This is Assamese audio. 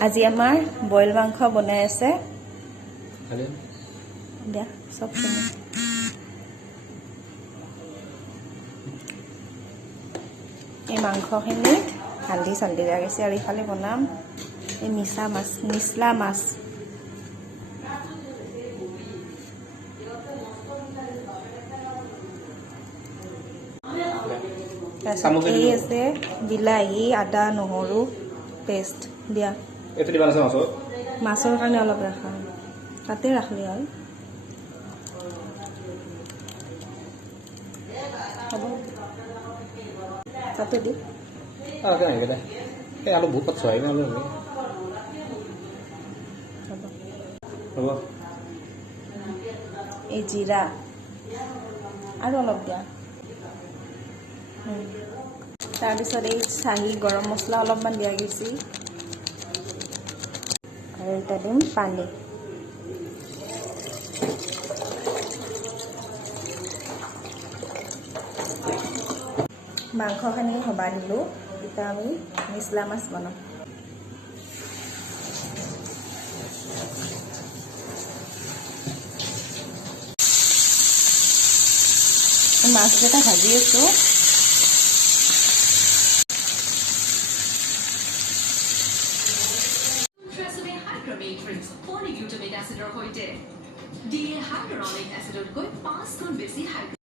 আজি আমাৰ বইল মাংস বনাই আছে দিয়া সবখিনি এই মাংসখিনিত হালধি চালধি দিয়া গৈছে আৰু ইফালে বনাম এই নিচলা মাছ এই আছে বিলাহী আদা নহৰু পেষ্ট দিয়া মাছৰ কাৰণে অলপ ৰাখা তাতে ৰাখলি হয় হ'ব তাতে দি আলু বহুত পাতছ হ'ব এই জিৰা আৰু অলপ দিয়া তাৰপিছত এই চাহী গৰম মছলা অলপমান দিয়া গৈছে আৰু এটা দিম পানী মাংসখিনি হবা দিলোঁ এতিয়া আমি নিচলা মাছ বনাম মাছকেইটা ভাজি আছোঁ Matrix, polyglutamic acid or hoite. DA hyaluronic acid or good pass on busy